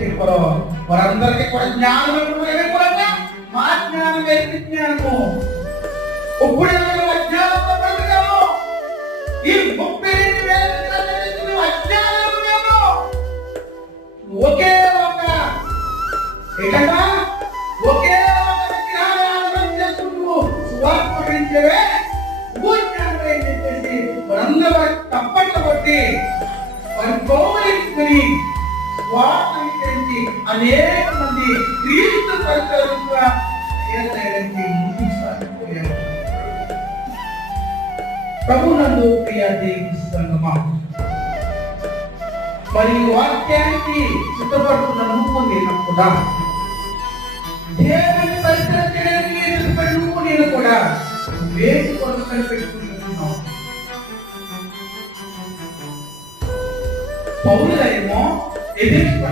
చెప్పారో వారందరికీ కూడా జ్ఞానం కూడా మా జ్ఞానం వేసి జ్ఞానము ఇప్పుడు అజ్ఞానంలో బ్రతకాము. ఈ 32,000 అజ్ఞానంలో ఒకే ఒక ఏంటంటే ఒకే ఒక విగ్రహాన్ని చేసుకుంటూ సువార్త ప్రకటించేవే భూజ్ఞానం ఏం చెప్పేసి వారందరూ తప్పట్లు కొట్టి వారి గౌరవించుకుని స్వార్థ వికరించి అనేక మంది క్రీస్తు పరిచయంగా ప్రభునందు ప్రియ దేవుని సంగమా, మరి వాక్యానికి సిద్ధపడుతున్న నువ్వు నేను కూడా, దేవుని పరిచయం చేయడానికి ఎదురుపడి నువ్వు నేను కూడా వేటి కొరకు కనిపెట్టుకుంటున్నావు. పౌలు ఏమో ఎదురు